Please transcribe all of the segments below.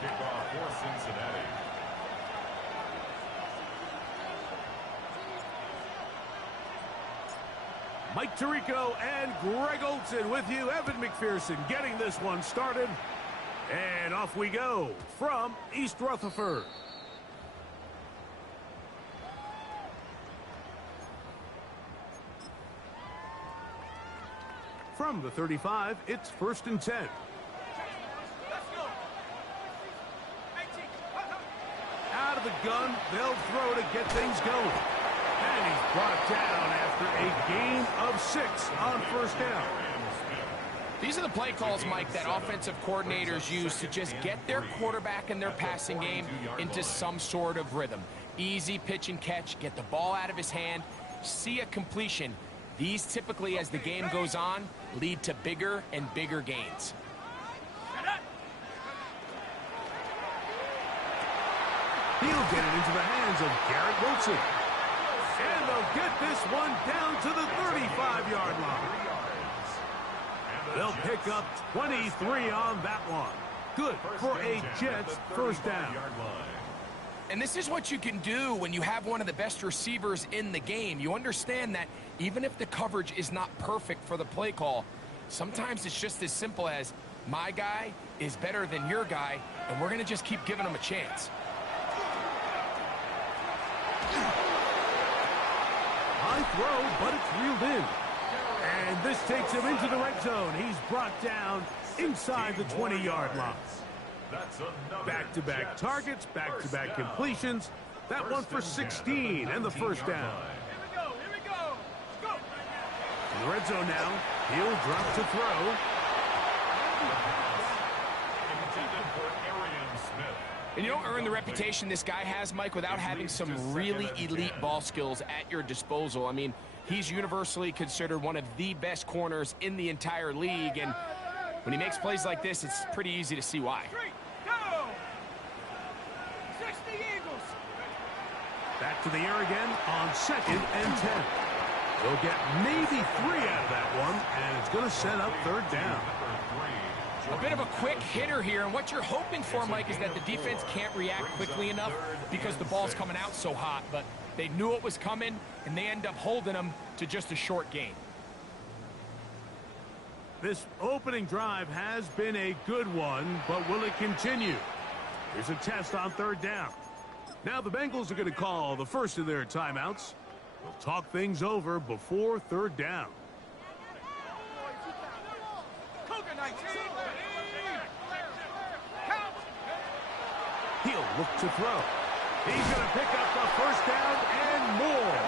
kickoff for Cincinnati. Mike Tirico and Greg Olson with you. Evan McPherson getting this one started. And off we go from East Rutherford. From the 35, it's 1st and 10. Out of the gun, they'll throw to get things going. And he's brought down after a gain of 6 on 1st down. These are the play calls, Mike, that offensive coordinators use to just get their quarterback and their passing game into some sort of rhythm. Easy pitch and catch, get the ball out of his hand, see a completion. These typically, as the game goes on, lead to bigger and bigger gains. He'll get it into the hands of Garrett Wilson. And they'll get this one down to the 35-yard line. They'll pick up 23 on that one. Good for a Jets 1st down. And this is what you can do when you have one of the best receivers in the game. You understand that even if the coverage is not perfect for the play call, sometimes it's just as simple as my guy is better than your guy, and we're going to just keep giving him a chance. High throw, but it's reeled in. And this takes him into the red zone. He's brought down inside the 20-yard line. Back-to-back targets, back-to-back completions. That one for 16 and the 1st down. Here we go. Go. In the red zone now, he'll drop to throw. And you don't earn the reputation this guy has, Mike, without having some really elite ball skills at your disposal. I mean, he's universally considered one of the best corners in the entire league, and when he makes plays like this, it's pretty easy to see why. Back to the air again on 2nd and 10. They'll get maybe 3 out of that one, and it's going to set up 3rd down. A bit of a quick hitter here, and what you're hoping for, Mike, is that the defense can't react quickly enough because the ball's coming out so hot, but they knew it was coming, and they end up holding them to just a short gain. This opening drive has been a good one, but will it continue? Here's a test on 3rd down. Now the Bengals are going to call the first of their timeouts. They'll talk things over before 3rd down. He'll look to throw. He's going to pick up the 1st down and more.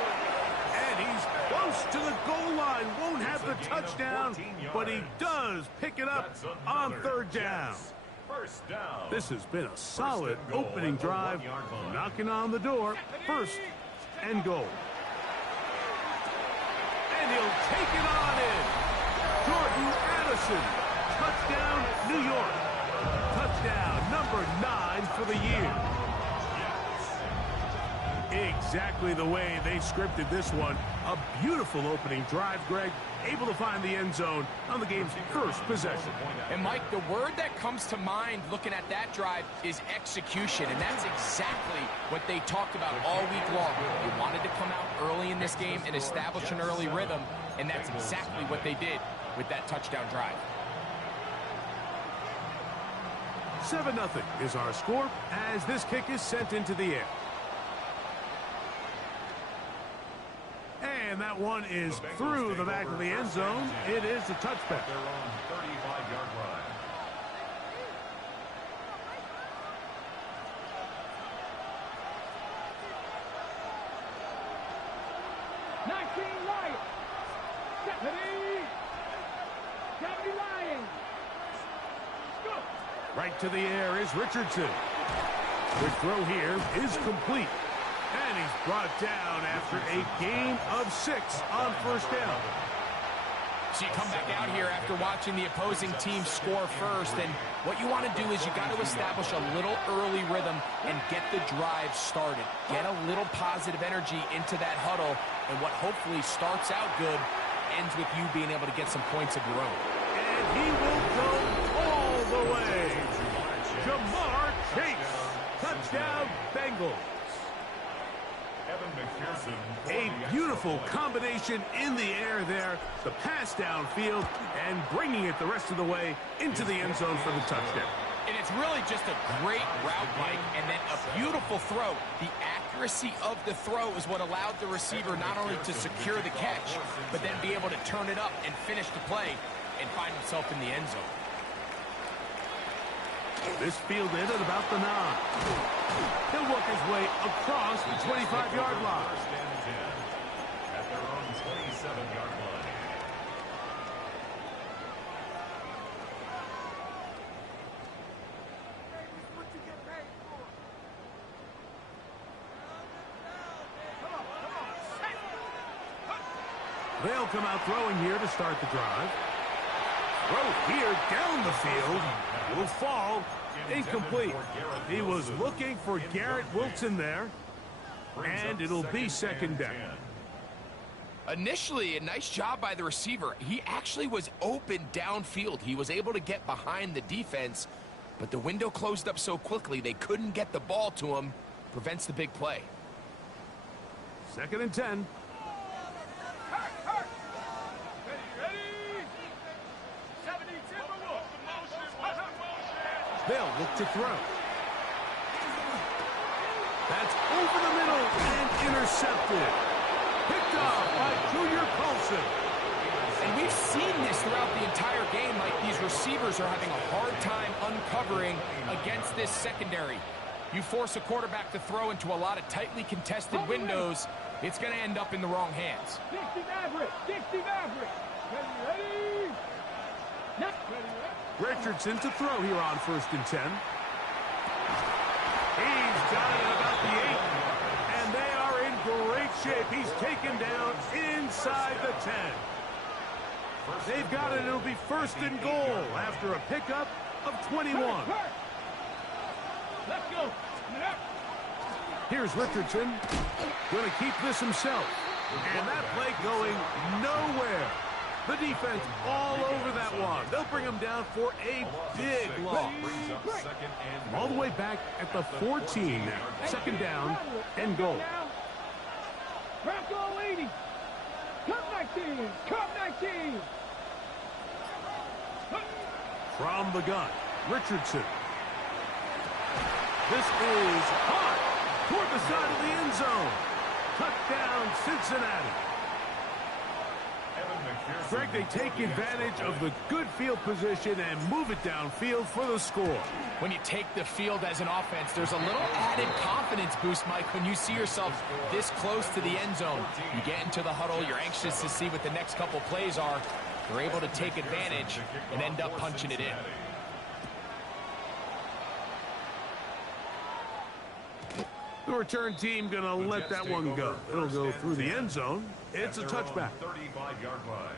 And he's close to the goal line. Won't have the touchdown, but he does pick it up on 3rd down. This has been a solid opening drive, knocking on the door. 1st and goal. And he'll take it on in. Jordan Addison. Touchdown, New York. Touchdown number 9 for the year. Exactly the way they scripted this one. A beautiful opening drive, Greg. Able to find the end zone on the game's 1st possession. And, Mike, the word that comes to mind looking at that drive is execution, and that's exactly what they talked about all week long. They wanted to come out early in this game and establish an early rhythm, and that's exactly what they did with that touchdown drive. 7-0 is our score as this kick is sent into the air. And that one is through the back of the end zone. It is a touchback. Their own 35-yard line. Right to the air is Richardson. Quick throw here is complete. And he's brought down after a gain of 6 on 1st down. So you come back out here after watching the opposing team score first, and what you want to do is you got to establish a little early rhythm and get the drive started. Get a little positive energy into that huddle, and what hopefully starts out good ends with you being able to get some points of your own. And he will go all the way. Jamar chase. Touchdown, Bengals. A beautiful combination in the air there. The pass downfield and bringing it the rest of the way into the end zone for the touchdown. And it's really just a great route, Mike, and then a beautiful throw. The accuracy of the throw is what allowed the receiver not only to secure the catch, but then be able to turn it up and finish the play and find himself in the end zone. This field in at about the 9. He'll work his way across the 25-yard line. At their own 27-yard line. They'll come out throwing here to start the drive. Throw here down the field. Will fall. Incomplete. He was looking for Garrett Wilson there. And it'll be second down. Initially, a nice job by the receiver. He actually was open downfield. He was able to get behind the defense, but the window closed up so quickly they couldn't get the ball to him. Prevents the big play. Second and 10. They'll look to throw. That's over the middle and intercepted. Picked off by Junior Colson. And we've seen this throughout the entire game. Like, these receivers are having a hard time uncovering against this secondary. You force a quarterback to throw into a lot of tightly contested windows, it's going to end up in the wrong hands. 60 Maverick. 60 Maverick. Ready? Next. Richardson to throw here on first and 10. He's got it at about the 8. And they are in great shape. He's taken down inside the 10. They've got it. It'll be first and goal after a pickup of 21. Let's go. Here's Richardson. Going to keep this himself. And that play going nowhere. The defense all over that one. They'll bring him down for a big loss. All the way back at the 14 now. Second down and goal. Crack all 80. Cut 19. Cut 19. From the gun, Richardson. This is hot toward the side of the end zone. Touchdown, Cincinnati. Greg, they take advantage of the good field position and move it downfield for the score. When you take the field as an offense, there's a little added confidence boost, Mike, when you see yourself this close to the end zone. You get into the huddle, you're anxious to see what the next couple plays are. You're able to take advantage and end up punching it in. The return team going to let that one go. It'll go through the end zone. It's a touchback. 35-yard line.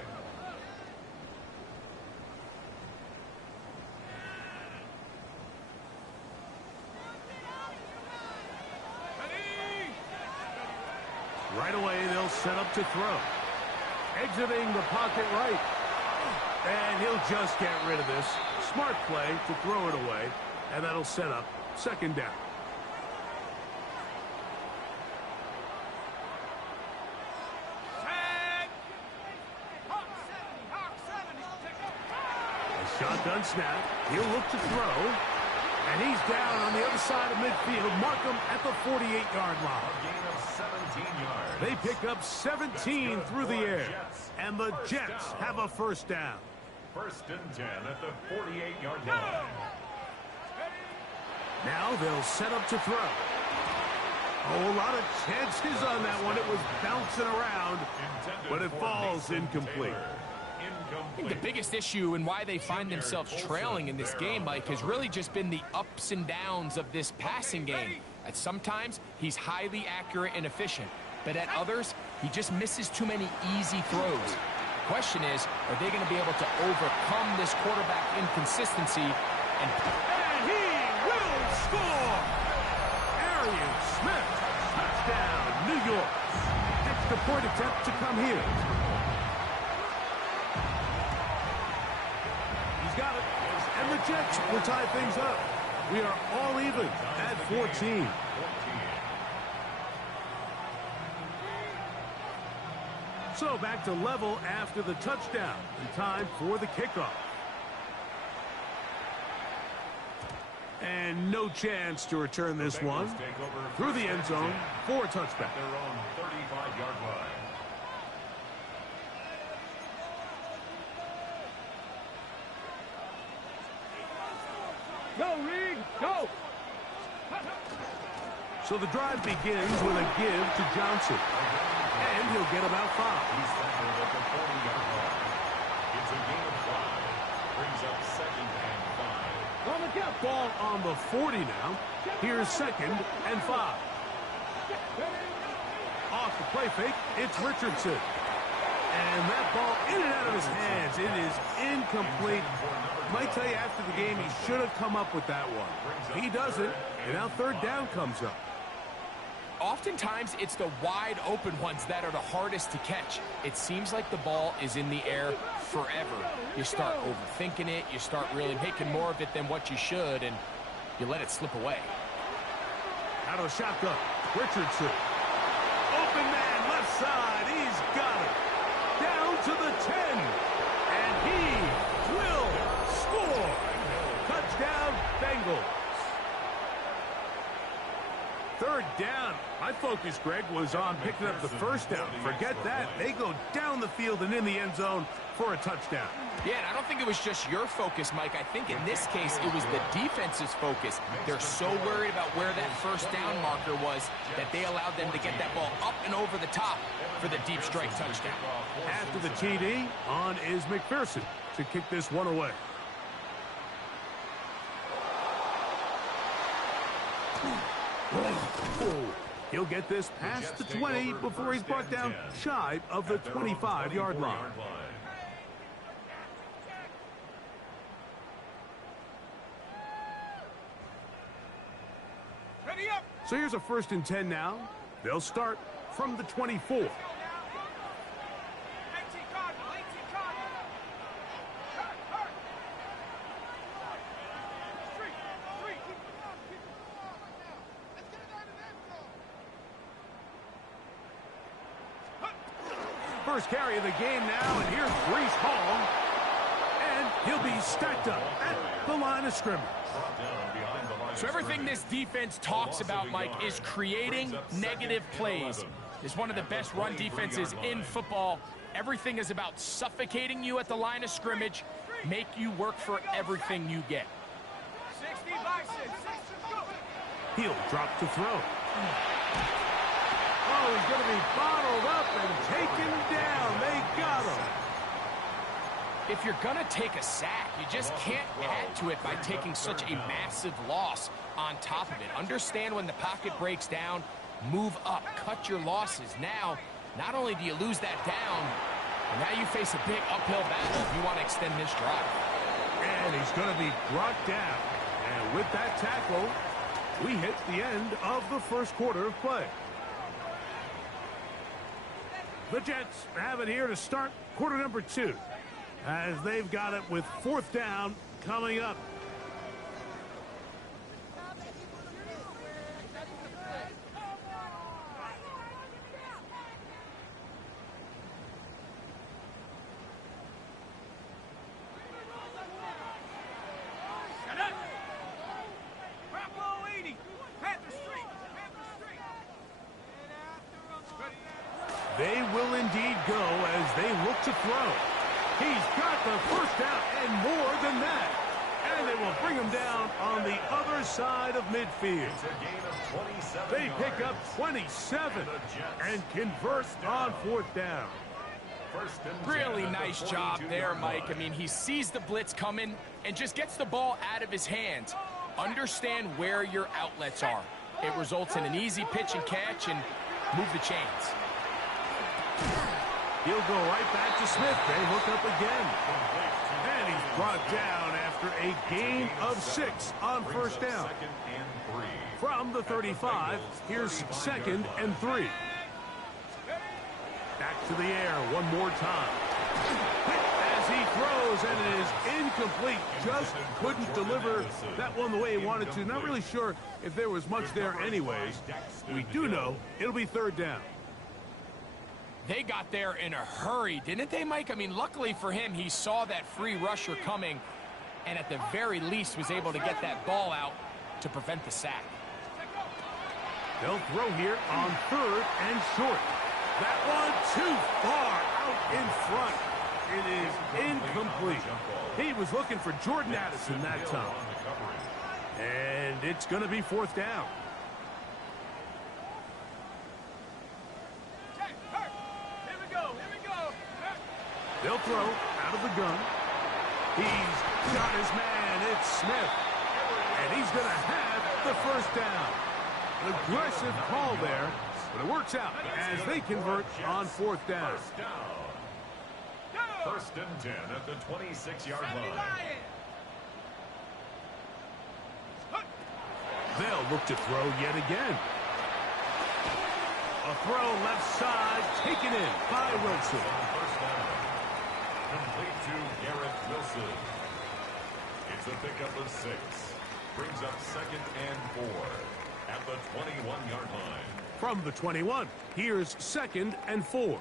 Right away, they'll set up to throw. Exiting the pocket right. And he'll just get rid of this. Smart play to throw it away. And that'll set up second down. Shotgun snap. He'll look to throw. And he's down on the other side of midfield. Mark him at the 48-yard line. A gain of 17 yards. They pick up 17 through the air. And the Jets have a first down. First and 10 at the 48-yard line. Now they'll set up to throw. Oh, a lot of chances on that one. It was bouncing around, but it falls incomplete. I think the biggest issue and why they find themselves trailing in this game, Mike, has really just been the ups and downs of this passing game. At sometimes, he's highly accurate and efficient, but at others, he just misses too many easy throws. The question is, are they going to be able to overcome this quarterback inconsistency? And he will score! Arian Smith, touchdown, New York. Extra point attempt to come here. Got it. And the Jets will tie things up. We are all even at 14. So back to level after the touchdown. And time for the kickoff. And no chance to return this one. Through the end zone for a touchback. Their own 35-yard line. Go, Reed, go! So the drive begins with a give to Johnson. And he'll get about 5. He's tackled at the 40-yard line. It's a gain of 5. Brings up 2nd and 5. On the count. Ball on the 40 now. Here's 2nd and 5. Off the play fake, it's Richardson. And that ball in and out of his hands. It is incomplete. Might tell you after the game he should have come up with that one. He doesn't, and now 3rd down comes up. Oftentimes, it's the wide open ones that are the hardest to catch. It seems like the ball is in the air forever. You start overthinking it, you start really making more of it than what you should, and you let it slip away. Out of the shotgun, Richardson. Open man, left side, he's got it. Down to the 10, and he will score. Touchdown, Bengals. 3rd down. My focus, Greg, was on picking up the 1st down. Forget that. They go down the field and in the end zone for a touchdown. Yeah, and I don't think it was just your focus, Mike. I think in this case, it was the defense's focus. They're so worried about where that 1st down marker was that they allowed them to get that ball up and over the top for the deep strike touchdown. After the TD, on is McPherson to kick this one away. He'll get this past the 20 before he's brought down shy of the 25-yard line. Ready up! So here's a 1st and 10 now. They'll start from the 24. First carry of the game now, and here's Breece Hall. And he'll be stacked up at the line of scrimmage. So everything this defense talks about, Mike, is creating negative plays. It's one of the best run defenses in football. Everything is about suffocating you at the line of scrimmage, make you work for everything you get. 60 by 6. He'll drop to throw. Oh, he's going to be bottled up and taken down. They got him. If you're going to take a sack, you just can't add to it by taking such a massive loss on top of it. Understand when the pocket breaks down, move up, cut your losses. Now, not only do you lose that down, but now you face a big uphill battle if you want to extend this drive. And he's going to be brought down. And with that tackle, we hit the end of the 1st quarter of play. The Jets have it here to start quarter number 2, as they've got it with 4th down coming up. They will indeed go as they look to throw. He's got the 1st down and more than that. And they will bring him down on the other side of midfield. They pick up 27 and convert on 4th down. Really nice job there, Mike. I mean, he sees the blitz coming and just gets the ball out of his hands. Understand where your outlets are. It results in an easy pitch and catch and move the chains. He'll go right back to Smith. They hook up again. And he's brought down after a gain of 6 on 1st down. From the 35, here's 2nd and 3. Back to the air one more time. And as he throws, and it is incomplete. Just couldn't deliver that one the way he wanted to. Not really sure if there was much there anyways. We do know it'll be third down. They got there in a hurry, didn't they, Mike? I mean, luckily for him, he saw that free rusher coming, and at the very least was able to get that ball out to prevent the sack. They'll throw here on third and short. That one too far out in front. It is incomplete. He was looking for Jordan Addison that time. And it's going to be fourth down. They'll throw out of the gun. He's got his man. It's Smith. And he's going to have the first down. An aggressive call there, but it works out as they convert on fourth down. First and 10 at the 26-yard line. They'll look to throw yet again. A throw left side, taken in by Wilson. First down. Complete to Garrett Wilson. It's a pickup of 6. Brings up second and 4 at the 21-yard line. From the 21, here's second and 4.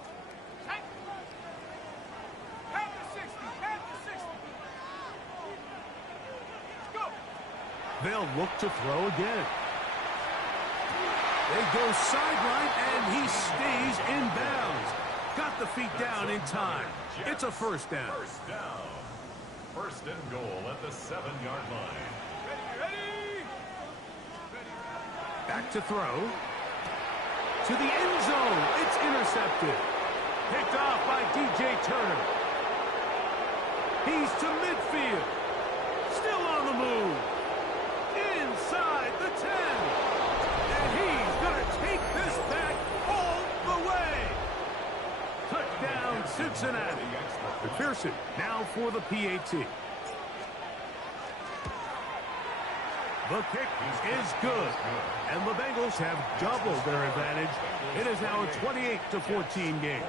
They'll look to throw again. They go sideline, and he stays in bounds. Got the feet down in time. It's a first down. First down. First and goal at the 7-yard line. Back to throw. To the end zone. It's intercepted. Picked off by DJ Turner. He's to midfield. Still on the move. Inside the 10. And he's going to take this back all the way. Touchdown, Cincinnati. McPherson now for the PAT. The kick is good. And the Bengals have doubled their advantage. It is now a 28-14 game.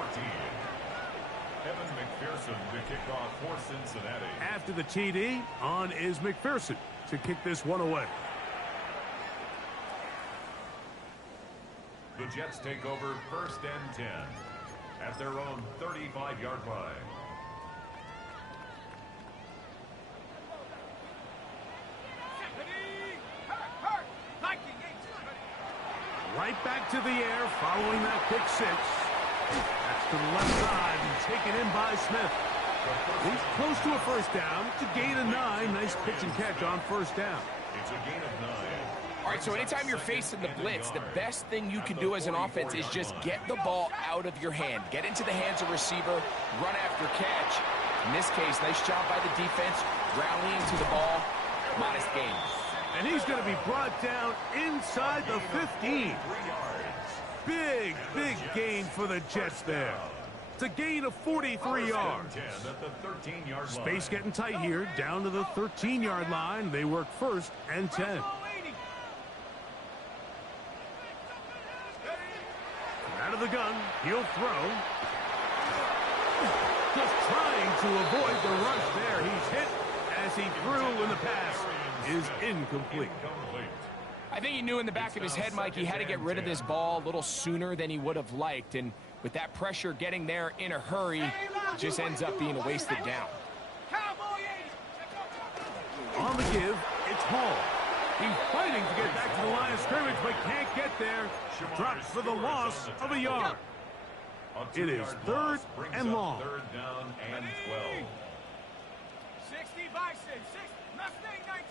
Evan McPherson to kick off for Cincinnati. After the TD, on is McPherson to kick this one away. The Jets take over first and 10 at their own 35-yard line. Right back to the air following that pick 6. That's to the left side and taken in by Smith. He's close to a first down. It's a gain of 9. Nice pitch and catch on first down. It's a gain of 9. All right, so anytime you're facing the blitz, the best thing you can do as an offense is just get the ball out of your hand. Get into the hands of receiver, run after catch. In this case, nice job by the defense, rallying to the ball. Modest gain. And he's going to be brought down inside the 15. Big gain for the Jets there. It's a gain of 43 yards. Space getting tight here, down to the 13-yard line. They work first and 10. Out of the gun, he'll throw. Just trying to avoid the rush there. He's hit as he threw, and the pass is incomplete. I think he knew in the back of his head, Mike, he had to get rid of this ball a little sooner than he would have liked. And with that pressure getting there in a hurry, it just ends up being a wasted down. On the give, it's Hall. He's fighting to get back to the line of scrimmage, but can't get there. Drops for the loss of a yard. It is third and long. Third down and 12. 60 Bison, 6 Mustang 19.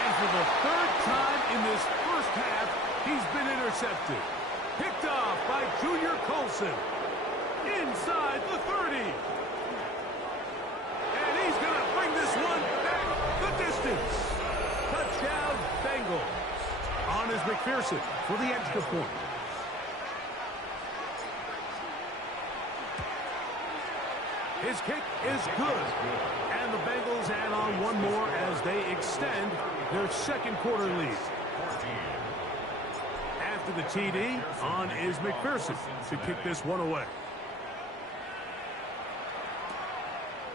And for the third time in this first half, he's been intercepted. Picked off by Junior Colson. Inside the 30. And he's going to bring this one back the distance. Touchdown, Bengals. On is McPherson for the extra point. His kick is good. And the Bengals add on one more as they extend their second quarter lead. After the TD, on is McPherson to kick this one away.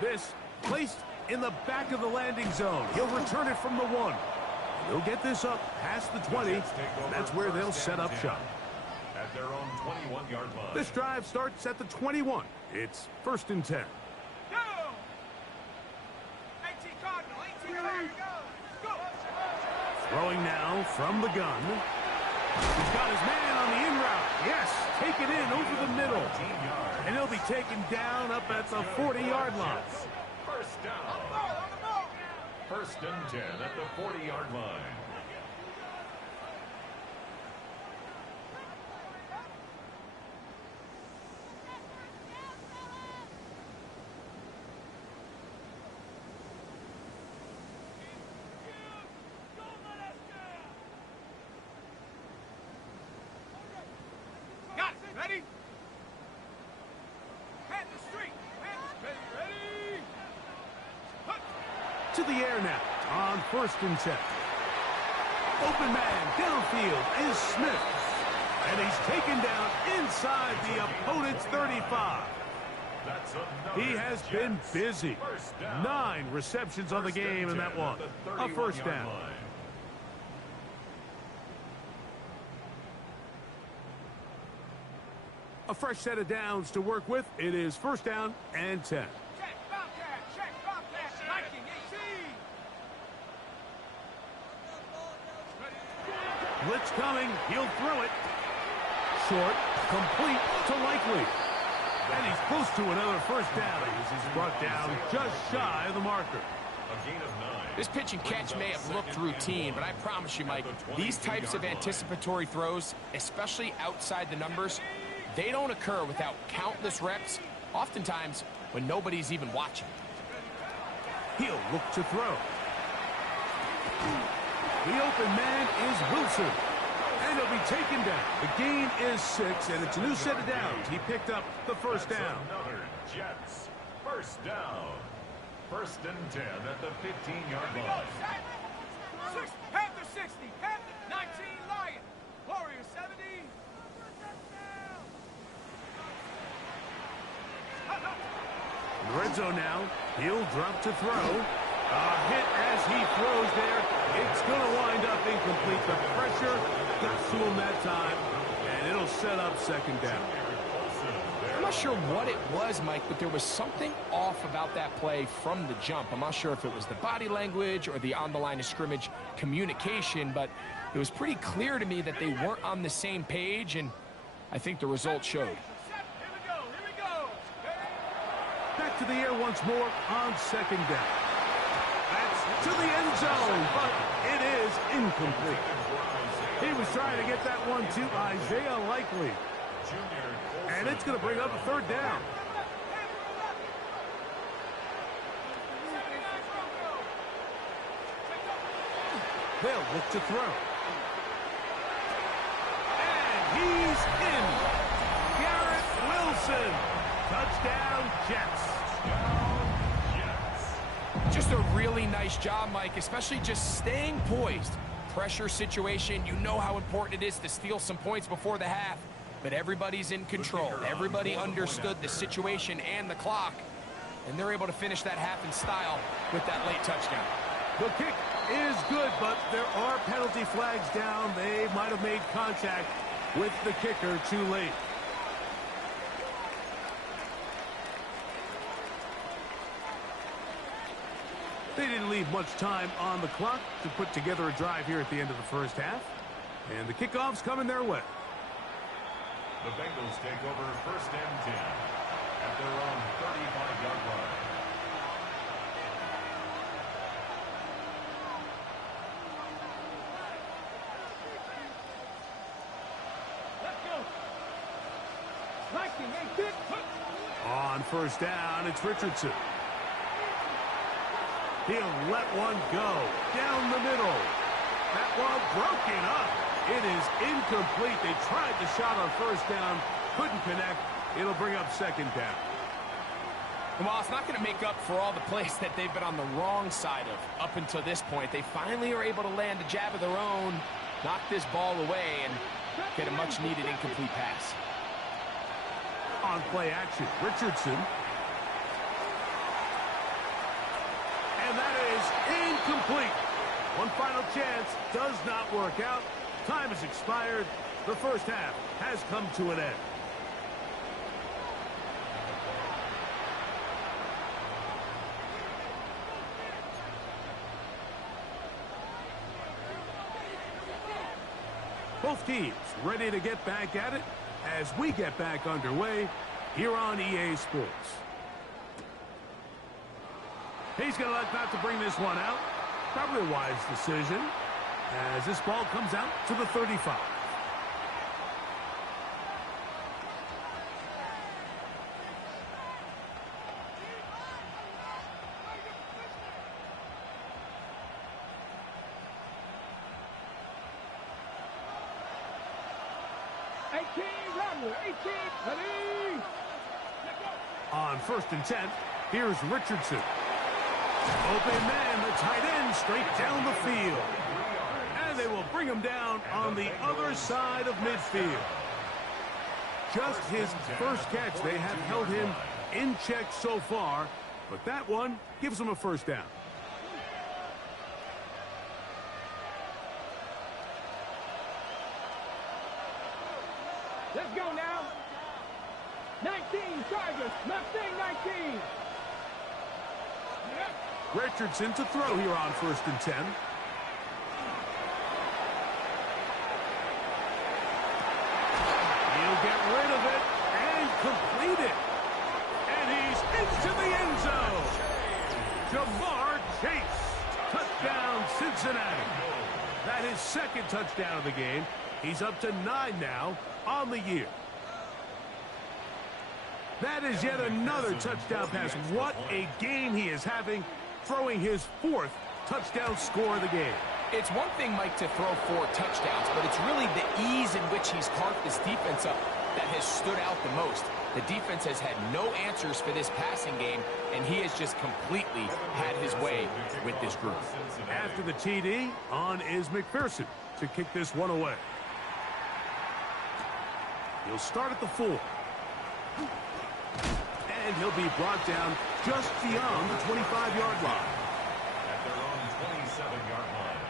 This placed in the back of the landing zone. He'll return it from the 1. He'll get this up past the 20. That's where they'll set up shop. At their own 21-yard line. This drive starts at the 21. It's 1st and 10. Go! 18 Cardinal, 18 Cardinal, go! Throwing now from the gun. He's got his man on the in route. Yes, take it in over the middle. And he'll be taken down up at the 40-yard line. First down. First and 10 at the 40-yard line. Got it, ready? Hand the street. Hand ready. Hook. To the air now on 1st and 10. Open man downfield is Smith. And he's taken down inside the opponent's 35. He has been busy. 9 receptions on the game in that one. A first down. A fresh set of downs to work with. It is 1st down and 10. Check, Bobcat. Check, Bobcat. Viking, 18. Blitz coming. He'll throw it. Short. Complete to Likely. And he's close to another first down as he's brought down just shy of the marker. A gain of 9. This pitch and catch may have looked routine, but I promise you, Mike, these types of anticipatory throws, especially outside the numbers, they don't occur without countless reps, oftentimes when nobody's even watching. He'll look to throw. The open man is Wilson. And he'll be taken down. The gain is 6, and it's a new set of downs. He picked up the first down. Another Jets. First down. 1st and 10 at the 15-yard line. Panther 60. Panther 19 Lion. Warrior 70. In the red zone now, he'll drop to throw. A hit as he throws there. It's going to wind up incomplete. The pressure got to him that time, and it'll set up 2nd down. I'm not sure what it was, Mike, but there was something off about that play from the jump. I'm not sure if it was the body language or the on-the-line of scrimmage communication, but it was pretty clear to me that they weren't on the same page, and I think the result showed. Here we go. Back to the air once more on 2nd down. That's to the end zone, but it is incomplete. He was trying to get that one to Isaiah Likely. And it's going to bring up a 3rd down. They'll look to throw. And he's in. Garrett Wilson. Touchdown, Jets. Just a really nice job, Mike, especially just staying poised. Pressure situation, you know how important it is to steal some points before the half, but everybody's in control. Everybody understood the situation and the clock, and they're able to finish that half in style with that late touchdown. The kick is good, but there are penalty flags down. They might have made contact with the kicker too late. They didn't leave much time on the clock to put together a drive here at the end of the first half. And the kickoff's coming their way. The Bengals take over 1st and 10 at their own 35-yard line. Let's go. Viking, 18. On 1st down, it's Richardson. He'll let one go down the middle. That one broken up. It is incomplete. They tried the shot on 1st down, couldn't connect. It'll bring up 2nd down. And while it's not going to make up for all the plays that they've been on the wrong side of up until this point, they finally are able to land a jab of their own, knock this ball away, and get a much-needed incomplete pass. On play action, Richardson. And that is incomplete. One final chance does not work out. Time has expired. The first half has come to an end. Both teams ready to get back at it as we get back underway here on EA Sports. He's going to elect not to bring this one out. Probably a wise decision as this ball comes out to the 35. On 1st and 10, here's Richardson. Open man, the tight end, straight down the field. And they will bring him down on the other side of midfield. Just his first catch. They have held him in check so far, but that one gives him a first down. Let's go now. 19 Tigers, Mustang 19. Richardson to throw here on 1st and 10. He'll get rid of it and complete it. And he's into the end zone. Jamar Chase. Touchdown, Cincinnati. That is second touchdown of the game. He's up to 9 now on the year. That is yet another touchdown pass. What a game he is having, throwing his 4th touchdown score of the game. It's one thing, Mike, to throw 4 touchdowns, but it's really the ease in which he's carved this defense up that has stood out the most. The defense has had no answers for this passing game, and he has just completely had his way with this group. After the TD, on is McPherson to kick this one away. He'll start at the 4. And he'll be brought down just beyond the 25-yard line. At their own 27-yard line.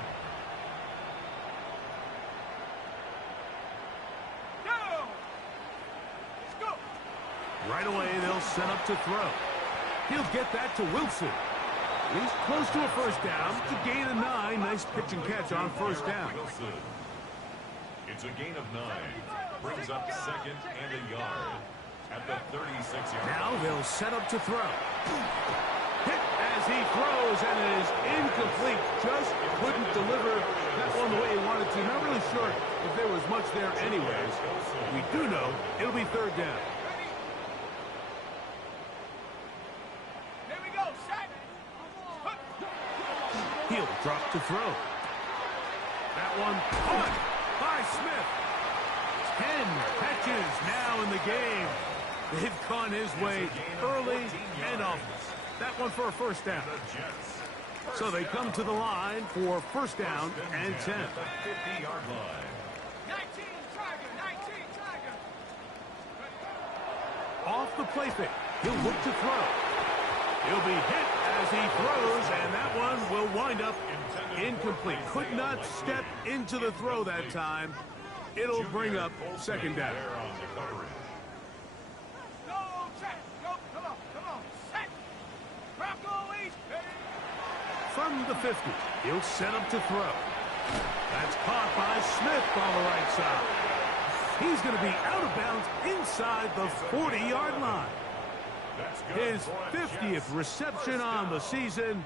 Go! Let's go! Right away, they'll set up to throw. He'll get that to Wilson. He's close to a first down to gain a 9. Nice pitch and catch on first down. Wilson. It's a gain of 9. Brings up second and a yard. At the 36-yard line. Now they'll set up to throw. Hit as he throws, and it is incomplete. Just couldn't deliver that one the way he wanted to. Not really sure if there was much there anyways. We do know it'll be 3rd down. Here we go, set. He'll drop to throw. That one caught by Smith. 10 catches now in the game. They've gone his way early and often. That one for a first down. So they come to the line for first down and 10. 50-yard line. 19 Tiger, 19 Tiger. Off the play fake. He'll look to throw. He'll be hit as he throws, and that one will wind up incomplete. Could not step into the throw that time. It'll bring up second down. Go, set. Go, come on, set. Bronco East. From the 50, he'll set up to throw. That's caught by Smith on the right side. He's going to be out of bounds inside the 40-yard line. His 50th reception on the season,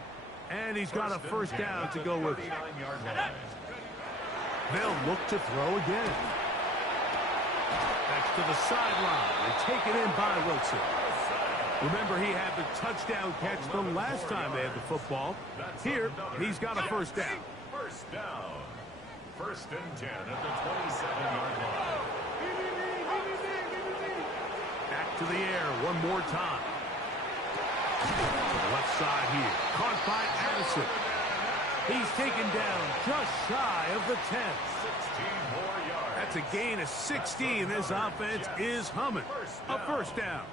and he's got a first down to go with it. They'll look to throw again. That's to the sideline and taken in by Wilson. Remember, he had the touchdown catch the last time they had the football. Here, he's got a first down. First down. 1st and 10 at the 27-yard line. Back to the air one more time. Left side here. Caught by Addison. He's taken down just shy of the 10. 16 more yards. At That's a gain of 16. This offense is humming. A first down.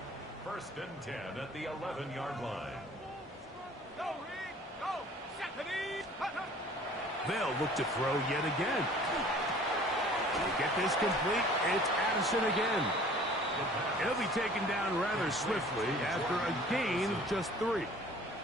1st and 10 at the 11-yard line. Go, Reed! Go! Secondly! They'll look to throw yet again. To get this complete, it's Addison again. He'll be taken down rather swiftly after a gain of just 3.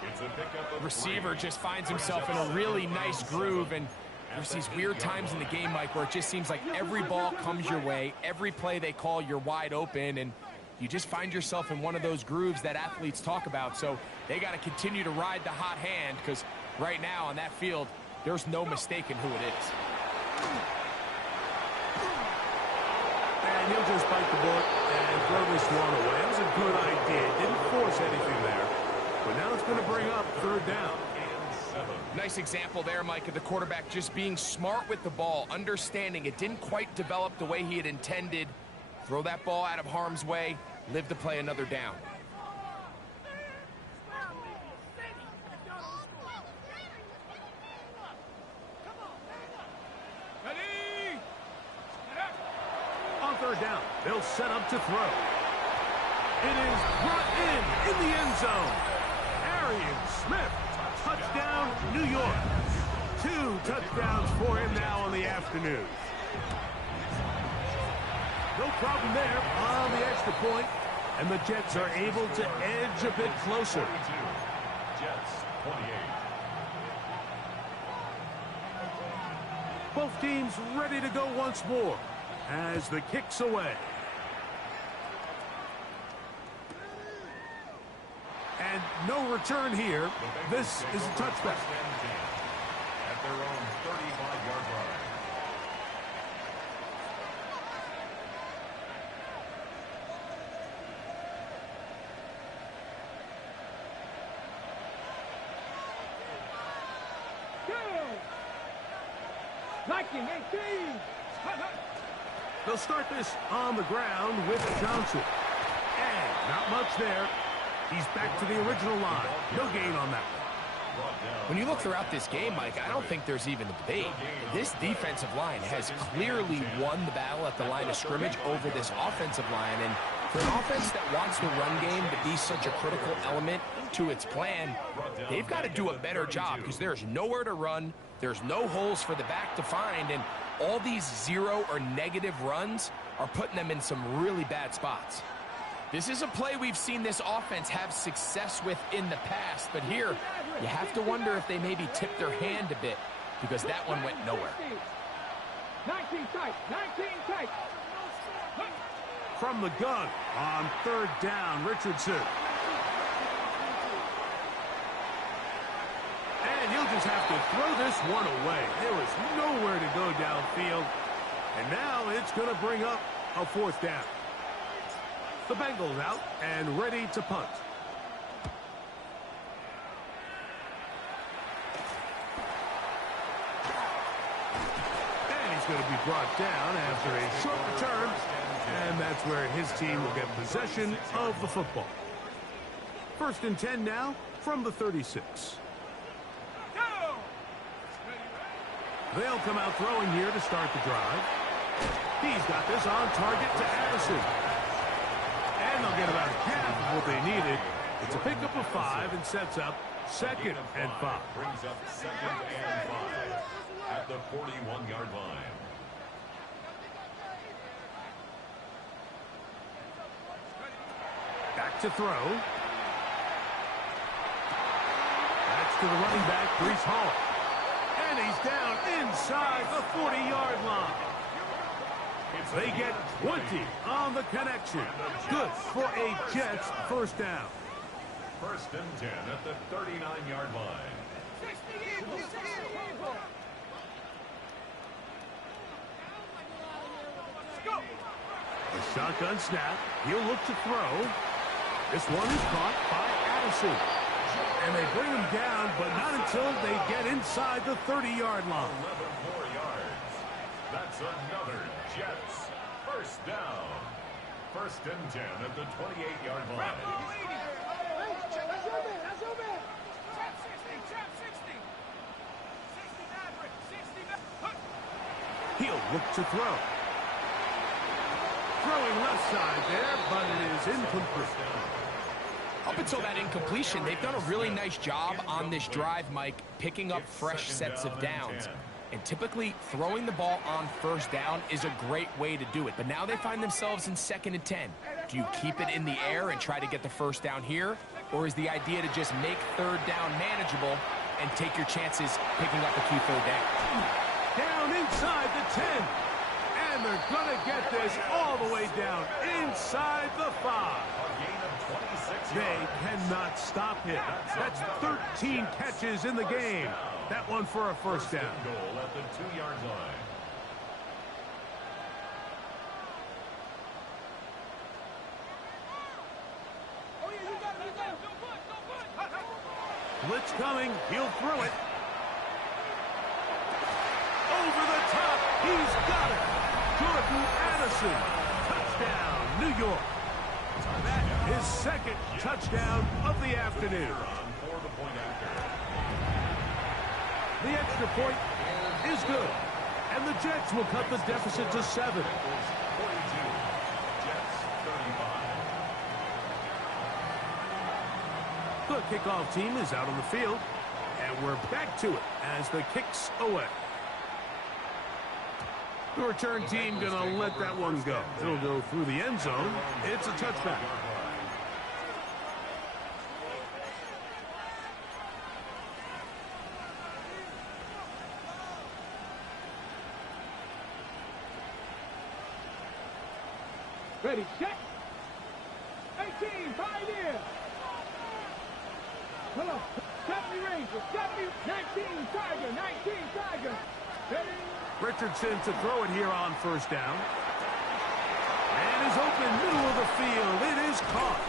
It's a pickup of Receiver just finds himself in a really nice groove, and there's these weird times in the game, Mike, where it just seems like every ball comes your way, every play they call, you're wide open, and you just find yourself in one of those grooves that athletes talk about. So they got to continue to ride the hot hand, because right now on that field, there's no mistaking who it is. And he'll just bite the bullet and throw this one away. It was a good idea. Didn't force anything there. But now it's going to bring up 3rd down. Nice example there, Mike, of the quarterback just being smart with the ball, understanding it didn't quite develop the way he had intended. Throw that ball out of harm's way, live to play another down. Ready! On 3rd down, they'll set up to throw. It is brought in the end zone. Arian Smith, touchdown, New York. 2 touchdowns for him now on the afternoon. No problem there on the extra point, and the Jets are able to edge a bit closer. Jets 28. Both teams ready to go once more as the kick's away. And no return here. This is a touchback. At their own 35-yard line. Go! 1918! They'll start this on the ground with Johnson. And not much there. He's back to the original line. No gain on that one. When you look throughout this game, Mike, I don't think there's even a debate. This defensive line has clearly won the battle at the line of scrimmage over this offensive line. And for an offense that wants the run game to be such a critical element to its plan, they've got to do a better job, because there's nowhere to run, there's no holes for the back to find, and all these 0 or negative runs are putting them in some really bad spots. This is a play we've seen this offense have success with in the past, but here you have to wonder if they maybe tipped their hand a bit, because that one went nowhere. 19 tight! 19 tight! From the gun on 3rd down, Richardson. And he'll just have to throw this one away. There was nowhere to go downfield. And now it's going to bring up a 4th down. The Bengals out and ready to punt. And he's going to be brought down after a short return. And that's where his team will get possession of the football. 1st and 10 now from the 36. Go! They'll come out throwing here to start the drive. He's got this on target to Addison. And they'll get about half of what they needed. It's a pickup of 5 and sets up 2nd and 5. Brings up 2nd and 5 at the 41-yard line. Back to throw. That's to the running back, Breece Hall. And he's down inside the 40-yard line. They get 20 on the connection. Good for a Jets 1st down. 1st and 10 at the 39-yard line. The shotgun snap. He'll look to throw. This one is caught by Addison. And they bring him down, but not until they get inside the 30-yard line. 11 more yards. That's another Jets 1st down. 1st and 10 at the 28-yard line. He'll look to throw. throwing left side there, but it is incomplete. Up until that incompletion, they've done a really nice job on this drive, Mike, picking up fresh sets of downs. And typically, throwing the ball on first down is a great way to do it. But now they find themselves in 2nd and 10. Do you keep it in the air and try to get the first down here? Or is the idea to just make 3rd down manageable and take your chances picking up a key 3rd down? Down inside the 10. And they're going to get this all the way down inside the 5. They cannot stop him. That's 13 catches in the game. That one for a first down. Goal at the 2-yard line. Blitz coming. He'll throw it. Over the top. He's got it. Jordan Addison. Touchdown, New York. That is his 2nd touchdown of the afternoon. The extra point is good. And the Jets will cut the deficit to 7. The kickoff team is out on the field. And we're back to it as the kick's away. The return team going to let that one go. It'll go through the end zone. It's a touchback. Ready, check. 18, pioneer. Hello. 70 Ranger, 70, 19 Tiger, 19 Tiger. Ready. Richardson to throw it here on first down. And is open middle of the field. It is caught.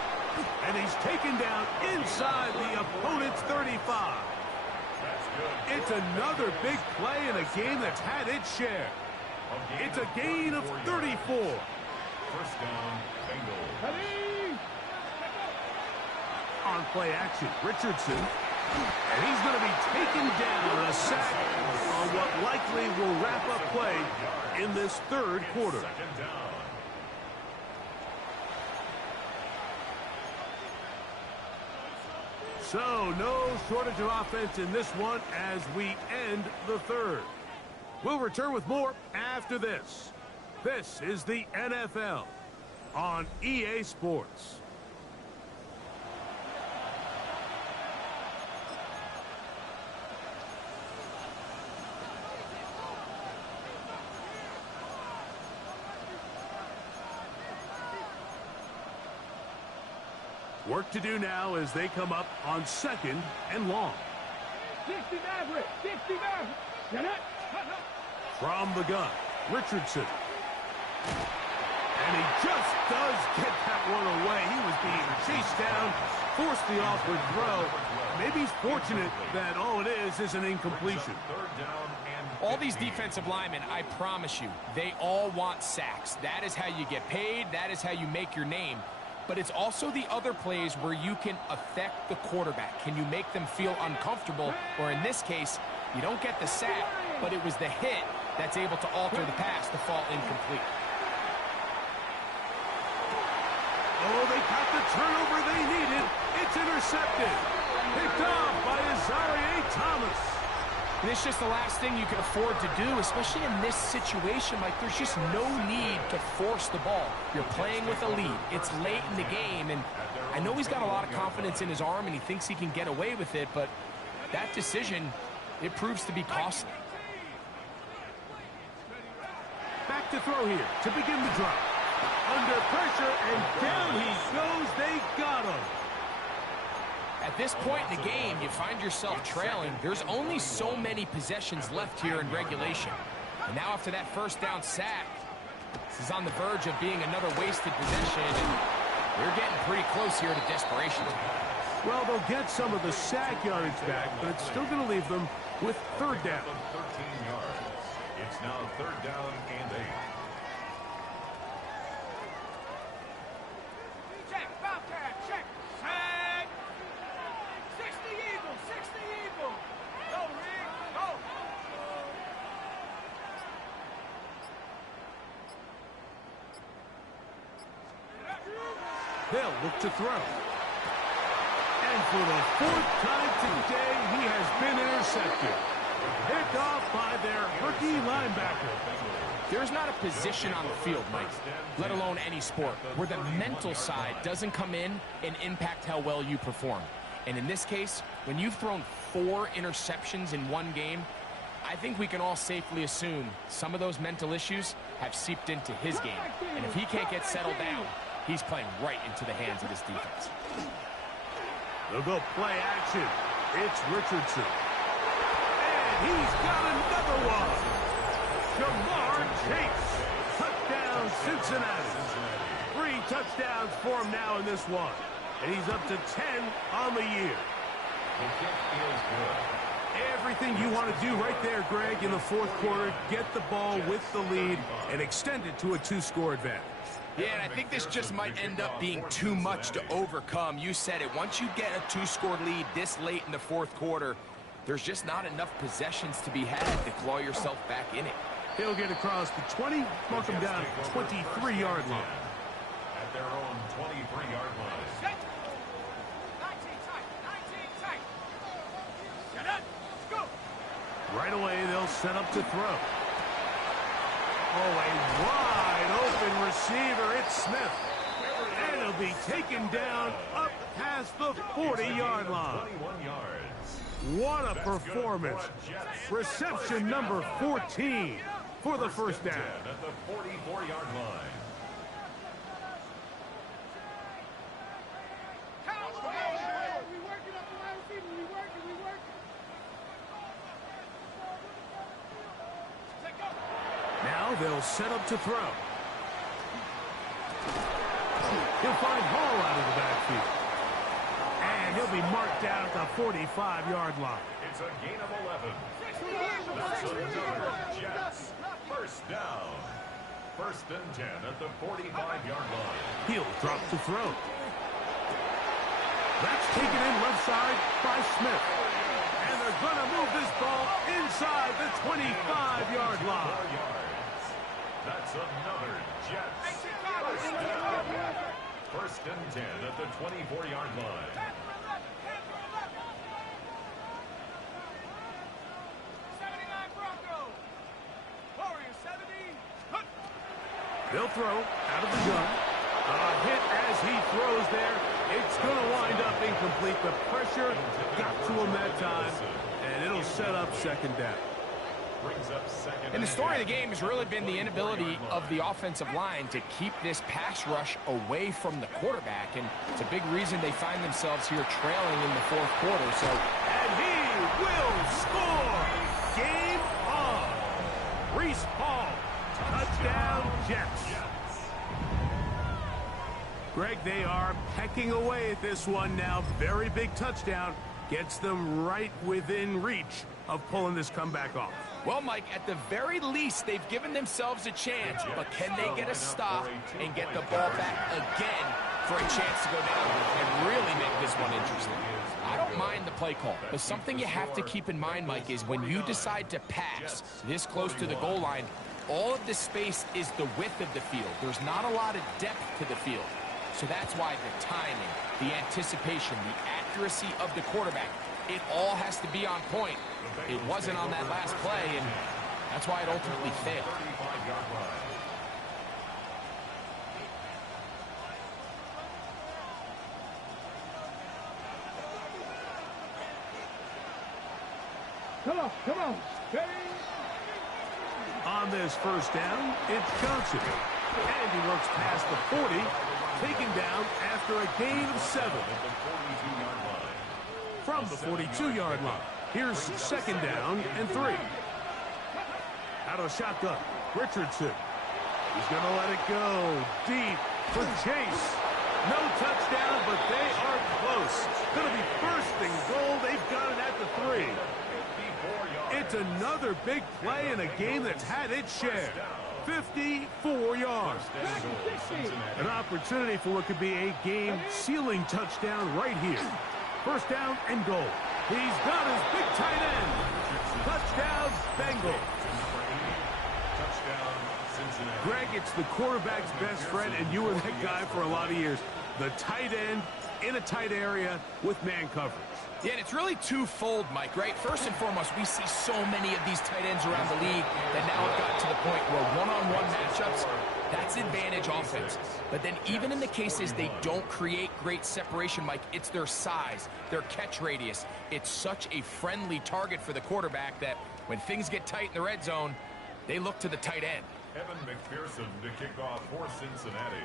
And he's taken down inside the opponent's 35. It's another big play in a game that's had its share. It's a gain of 34. First down, Bengals. Ready. On play action, Richardson. And he's going to be taken down, a sack on what likely will wrap up play in this 3rd quarter. Second down. So no shortage of offense in this one as we end the 3rd. We'll return with more after this. This is the NFL on EA Sports. Work to do now as they come up on 2nd and long. 60 Maverick, 60 Maverick. Get it. From the gun, Richardson. And he just does get that one away. He was being chased down, forced the awkward throw. Maybe he's fortunate that all it is an incompletion. All these defensive linemen, I promise you, they all want sacks. That is how you get paid. That is how you make your name. But it's also the other plays where you can affect the quarterback. Can you make them feel uncomfortable? Or in this case, you don't get the sack, but it was the hit that's able to alter the pass to fall incomplete. Oh, they got the turnover they needed. It's intercepted. Picked off by Azareye'h Thomas. And it's just the last thing you can afford to do, especially in this situation. Like, there's just no need to force the ball. You're playing with a lead. It's late in the game, and I know he's got a lot of confidence in his arm, and he thinks he can get away with it, but that decision, it proves to be costly. Back to throw here to begin the drive. Under pressure, and down he goes. They got him. At this point in the game, you find yourself trailing. There's only so many possessions left here in regulation. And now after that first down sack, this is on the verge of being another wasted possession, and they're getting pretty close here to desperation. Well, they'll get some of the sack yardage back, but it's still going to leave them with 3rd down. 13 yards. It's now 3rd down and 8. Check, Bobcat, check. Sack. 60 Eagle, 60 Eagle. Go, Rick, go. They'll look to throw. And for the fourth time today, he has been intercepted. Picked off by their rookie linebacker. There's not a position on the field, Mike, let alone any sport, where the mental side doesn't come in and impact how well you perform. And in this case, when you've thrown 4 interceptions in one game, I think we can all safely assume some of those mental issues have seeped into his game. And if he can't get settled down, he's playing right into the hands of this defense. They'll go play action. It's Richardson. And he's got another one. Jamar Chase. Touchdown, Cincinnati. 3 touchdowns for him now in this one. And he's up to 10 on the year. The kick is good. Everything you want to do right there, Greg, in the fourth quarter, get the ball with the lead and extend it to a 2-score advantage. Yeah, and I think this just might end up being too much to overcome. You said it. Once you get a 2-score lead this late in the fourth quarter, there's just not enough possessions to be had to claw yourself back in it. He'll get across the 20, mark him down at the 23-yard line. At their own 23-yard line. Set. 19 tight. 19 tight. Get up. Let's go. Right away, they'll set up to throw. Oh, a wide-open receiver. It's Smith. And he'll be taken down up past the 40-yard line. 21 yards. What a performance. Reception number 14 for the first down. At the 44-yard line. We working up the wide receiver. We working. Take go. Now they'll set up to throw. He'll find Hall out of the backfield. And he'll be marked down at the 45-yard line. It's a gain of 11. That's another Jets. First down. First and 10 at the 45-yard line. He'll drop to throw. That's taken in left side by Smith. And they're going to move this ball inside the 25-yard line. 4 yards. That's another Jets. First down. First and 10 at the 24-yard line. They'll throw out of the gun. A hit as he throws there. It's going to wind up incomplete. The pressure got to him that time, and it'll set up second down. And the story of the game has really been the inability of the offensive line to keep this pass rush away from the quarterback, and it's a big reason they find themselves here trailing in the fourth quarter. So, and he will score. Game on. Reese Hall. Touchdown, Jets. Greg, they are pecking away at this one now. Very big touchdown. Gets them right within reach of pulling this comeback off. Well, Mike, at the very least, they've given themselves a chance, but can they get a stop and get the ball back again for a chance to go down and really make this one interesting? I don't mind the play call, but something you have to keep in mind, Mike, is when you decide to pass this close to the goal line, all of the space is the width of the field. There's not a lot of depth to the field. So that's why the timing, the anticipation, the accuracy of the quarterback, it all has to be on point. It wasn't on that last play, and that's why it ultimately failed. Come on. On this first down, it's Johnson. And he works past the 40, taken down after a gain of 7. From the 42-yard line. Here's second down and 3. Out of shotgun, Richardson. He's going to let it go deep for Chase. No touchdown, but they are close. Going to be first and goal. They've got it at the 3. It's another big play in a game that's had its share. 54 yards. An opportunity for what could be a game-sealing touchdown right here. First down and goal. He's got his big tight end. Touchdown, Bengals. Greg, it's the quarterback's best friend, and you were that guy for a lot of years. The tight end in a tight area with man coverage. Yeah, and it's really twofold, Mike, right? First and foremost, we see so many of these tight ends around the league that now have gotten to the point where one-on-one matchups, that's advantage offense. But then even in the cases they don't create great separation, Mike, it's their size, their catch radius. It's such a friendly target for the quarterback that when things get tight in the red zone, they look to the tight end. Evan McPherson to kick off for Cincinnati.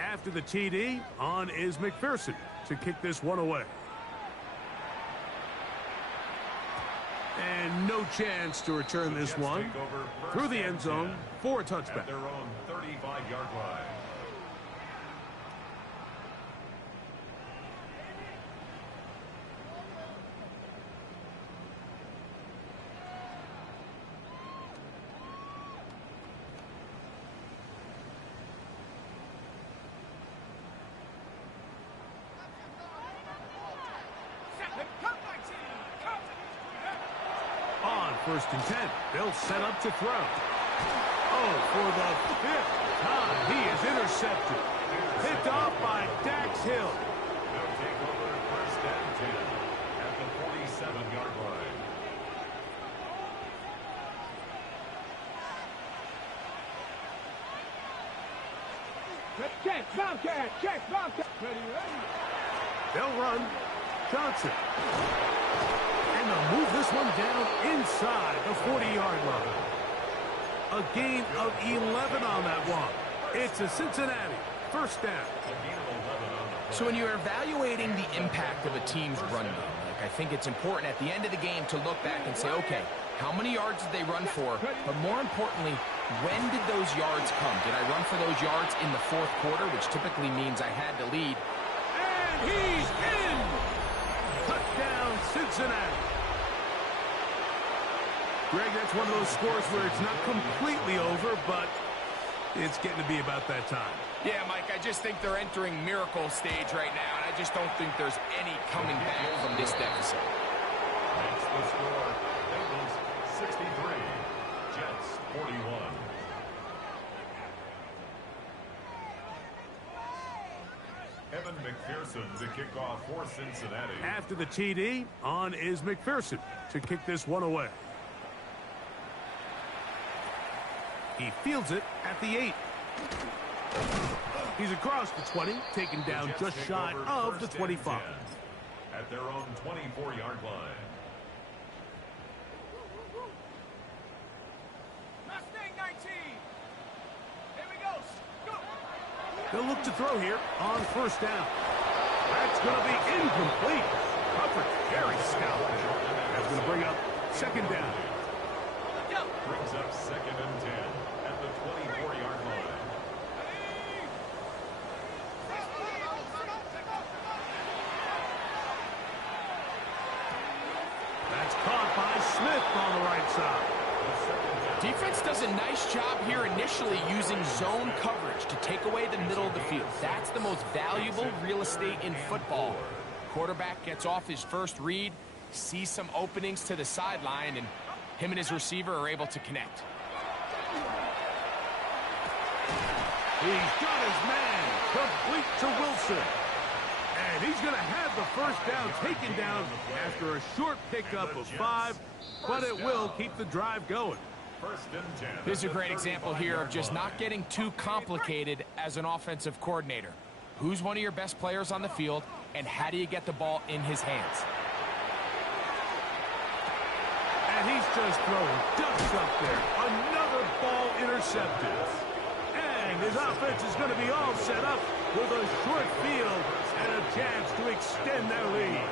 After the TD, on is McPherson to kick this one away. And no chance to return this one through the end zone for a touchback. At their own 35-yard line. On 1st and 10, they'll set up to throw. Oh, for the 5th time, he is intercepted. Picked off by Dax Hill. They'll take over 1st and 10 at the 47-yard line. Check, Bobcat, check, Bobcat. Ready, ready. They'll run. Johnson. And they'll move this one down inside the 40-yard line. A gain of 11 on that one. It's a Cincinnati 1st down. So when you're evaluating the impact of a team's run game, like, I think it's important at the end of the game to look back and say, okay, how many yards did they run for? But more importantly, when did those yards come? Did I run for those yards in the 4th quarter, which typically means I had to lead? And he's in! Touchdown, Cincinnati. Greg, that's one of those scores where it's not completely over, but it's getting to be about that time. Yeah, Mike, I just think they're entering miracle stage right now, and I just don't think there's any coming back from this deficit. That's the score. Bengals 63, Jets 41. Evan McPherson to kick off for Cincinnati. After the TD, on is McPherson to kick this one away. He fields it at the 8. He's across the 20, taken down just shy of the 25. At their own 24-yard line. Mustang 19. Here we go. Go. They'll look to throw here on 1st down. That's going to be incomplete. Coverage very stout. That's going to bring up 2nd down. Brings up 2nd and 10 at the 24-yard line. That's caught by Smith on the right side. Defense does a nice job here initially using zone coverage to take away the middle of the field. That's the most valuable real estate in football. Quarterback gets off his first read, sees some openings to the sideline, and him and his receiver are able to connect. He's got his man complete to Wilson. And he's going to have the 1st down taken down after a short pickup of 5, but it will keep the drive going. 1st and 10. This is a great example here of just not getting too complicated as an offensive coordinator. Who's one of your best players on the field, and how do you get the ball in his hands? And he's just throwing ducks up there. Another ball intercepted. And his offense is going to be all set up with a short field and a chance to extend their lead.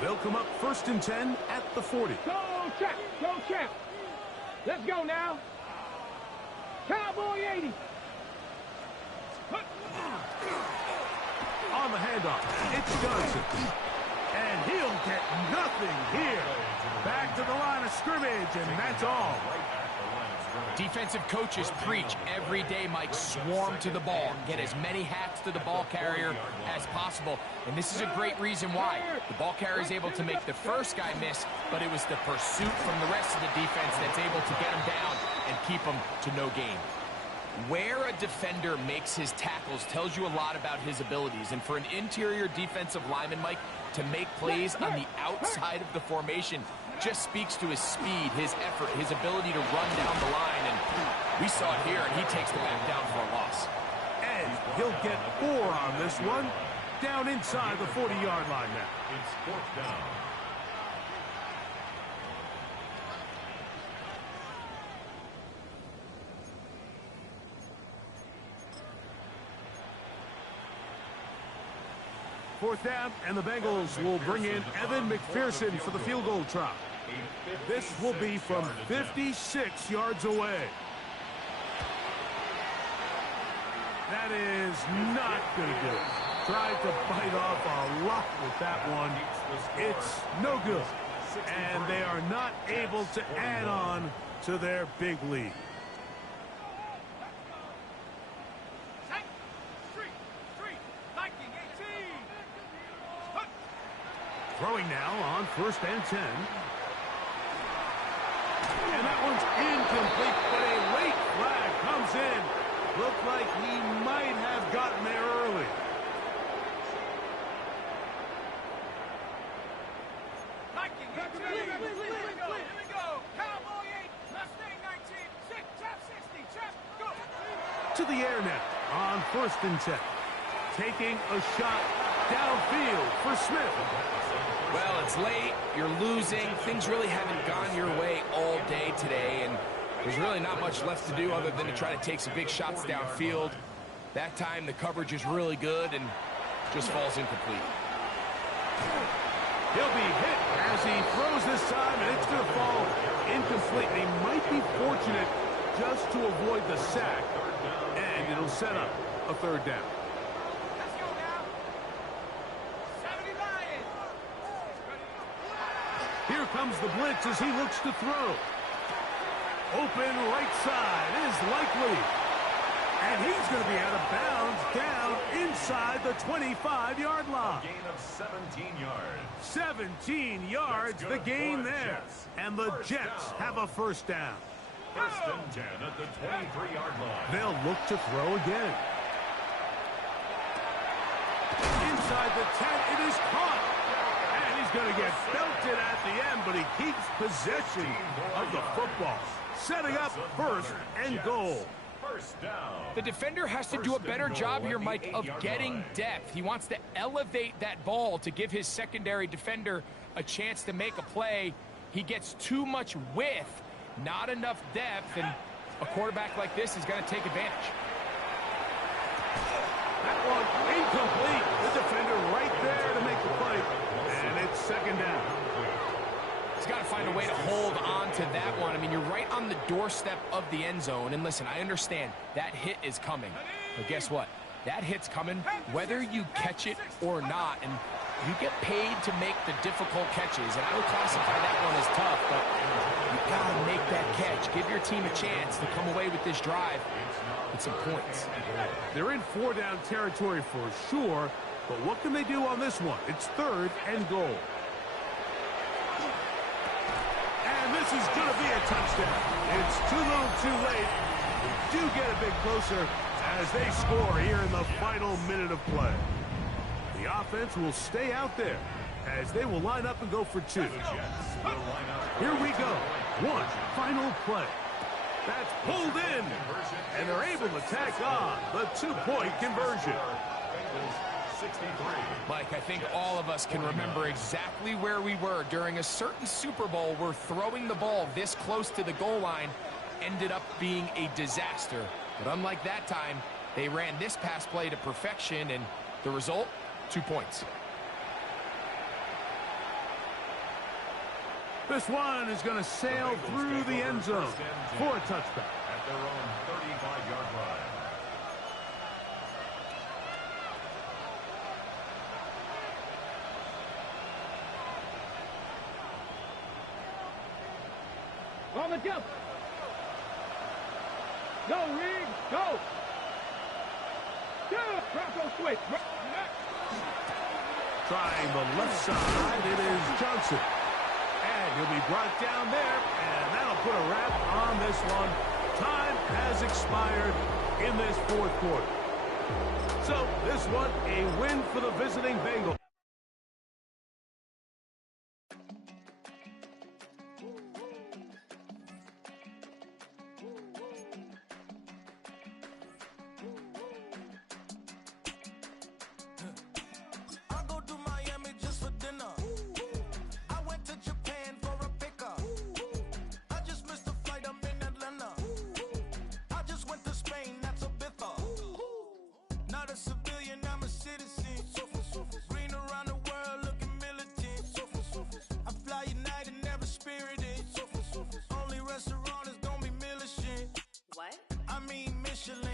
They'll come up 1st and 10 at the 40. Go check. Go check. Let's go now. Cowboy 80. On the handoff, it's Johnson. And he'll get nothing here. Back to the line of scrimmage, and that's all. Right at the line of Defensive coaches preach every day, Mike, swarm to the ball. Get as many hacks to the ball carrier as possible. And this is a great reason why. The ball carrier is able to make the first guy miss, but it was the pursuit from the rest of the defense that's able to get him down and keep him to no gain. Where a defender makes his tackles tells you a lot about his abilities. And for an interior defensive lineman, Mike, to make plays on the outside of the formation just speaks to his speed, his effort, his ability to run down the line. And we saw it here, and he takes the back down for a loss. And he'll get 4 on this one. Down inside the 40-yard line now. It's 4th down. Fourth down, and the Bengals will bring in Evan McPherson for the field goal try. This will be from 56 yards away. That is not going to do it. Tried to bite off a lot with that one. It's no good. And they are not able to add on to their big lead. Throwing now on 1st and 10. And that one's incomplete, but a late flag comes in. Looked like he might have gotten there early. Here we go. Cowboy 8, Mustang 19, 6, chop 60, chop, go. To the air now on 1st and 10. Taking a shot downfield for Smith. Well, it's late, you're losing, things really haven't gone your way all day today, and there's really not much left to do other than to try to take some big shots downfield. That time the coverage is really good and just falls incomplete. He'll be hit as he throws this time, and it's going to fall incomplete. He might be fortunate just to avoid the sack, and it'll set up a 3rd down. Here comes the blitz as he looks to throw. Open right side is likely. And he's going to be out of bounds down inside the 25-yard line. Gain of 17 yards. 17 yards, the gain there. And the Jets have a 1st down. 1st and 10 at the 23-yard line. They'll look to throw again. Inside the 10, it is caught. He's going to get belted at the end, but he keeps possession of the football. Setting up 1st and goal. 1st down. The defender has to do a better job here, Mike, of getting depth. He wants to elevate that ball to give his secondary defender a chance to make a play. He gets too much width, not enough depth, and a quarterback like this is going to take advantage. That one incomplete. The defender right there to make the play. And it's 2nd down. He's got to find a way to hold on to that one. I mean, you're right on the doorstep of the end zone. And listen, I understand that hit is coming. But guess what? That hit's coming whether you catch it or not. And you get paid to make the difficult catches. And I would classify that one as tough. But you got to make that catch. Give your team a chance to come away with this drive with some points. They're in 4-down territory for sure. But what can they do on this one? It's 3rd and goal. And this is going to be a touchdown. It's too little too late. We do get a bit closer as they score here in the final minute of play. The offense will stay out there as they will line up and go for 2. Here we go. One final play. That's pulled in. And they're able to tack on the 2-point conversion. 63. Mike, I think all of us can remember exactly where we were during a certain Super Bowl where throwing the ball this close to the goal line ended up being a disaster. But unlike that time, they ran this pass play to perfection, and the result, 2 points. This one is going to sail through the end zone for a touchdown. At their own 35-yard line. On the jump. Go, Reed, go! Yeah, Bronco switch. Trying the left side, it is Johnson. And he'll be brought down there, and that'll put a wrap on this one. Time has expired in this fourth quarter. So this one, a win for the visiting Bengals. What? I mean Michelin.